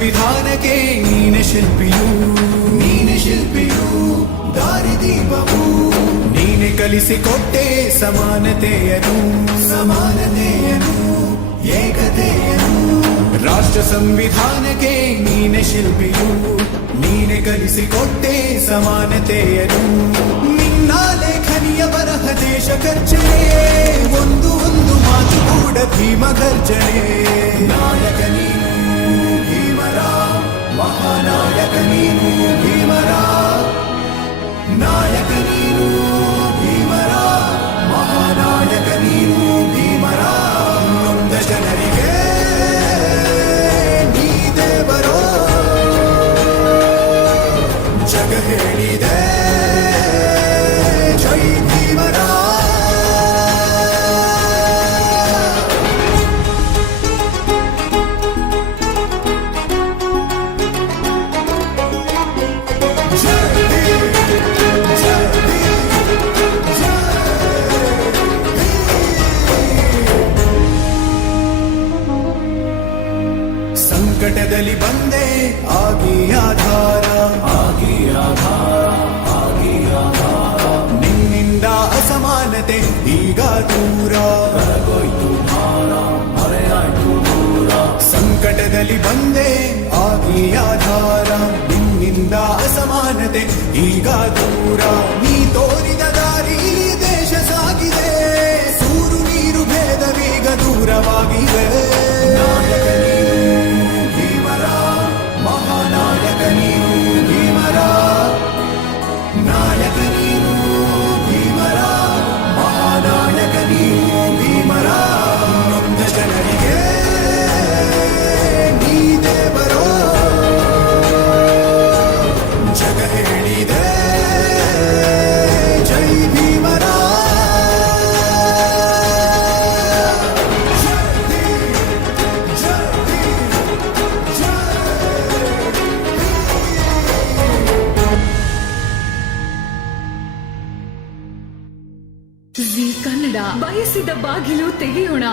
ಸಂವಿಧಾನಕ್ಕೆ ನೀನೆ ಶಿಲ್ಪಿಯು ದಾರಿದೀಪವು ನೀನೆ ಕಲಿಸಿಕೊಟ್ಟೆ ಸಮಾನತೆಯನು ಏಕತೆಯನು ರಾಷ್ಟ್ರ ಸಂವಿಧಾನಕ್ಕೆ ನೀನೆ ಶಿಲ್ಪಿಯು ನೀನೆ ಕಲಿಸಿಕೊಟ್ಟೆ ಸಮಾನತೆಯನು ನಿನ್ನ ಲೇಖನಿಯ ಬರಹ ದೇಶ ಖರ್ಚನೆ ಒಂದು ಮಾತು ಕೂಡ ಭೀಮ ಗರ್ಜನೆ ನಾಯಕ ನೀನು ಭೀಮರ ಮಹಾನಾಯಕ ನೀನು ಭೀಮರ ನಾಯಕ ನೀನು ಭೀಮರ ಮಹಾನಾಯಕ ನೀನು ಭೀಮರ ನೊಂದ ಜನರಿಗೆ ನೀ ದೇವರೋ ಜಗ ಹೇಳಿದೆ ಜೈ ಭೀಮರ ಸಂಕಟದಲ್ಲಿ ಬಂದೆ ಆಗಿ ಆಧಾರ ನಿನ್ನಿಂದ ಅಸಮಾನತೆ ಈಗ ದೂರ ಸಂಕಟದಲ್ಲಿ ಬಂದೆ ಆಗಿ ಆಧಾರ ನಿನ್ನಿಂದ ಅಸಮಾನತೆ ಈಗ ದೂರ ನೀ ತೋರಿದ ದಾರಿ ದೇಶ ಸಾಗಿದೆ ಸೂರು ನೀರು ಭೇದವೀಗ ದೂರವಾಗಿದೆ ನಾಯಕ ನೀನು ಭೀಮರ ಮಹಾನಾಯಕ ನೀನು ಭೀಮರ ನಾಯಕ ನೀನು ಭೀಮರ ಮಹಾನಾಯಕ ನೀನು ಭೀಮರ ನೊಂದ ಜನರಿಗೆ ನೀ ದೇವರೋ ಜಗ ಹೇಳಿದೆ ಜೈ ಭೀಮರ ಜೀ ಕನ್ನಡ ಬಯಸಿದ ಬಾಗಿಲು ತೆಗೆಯೋಣ.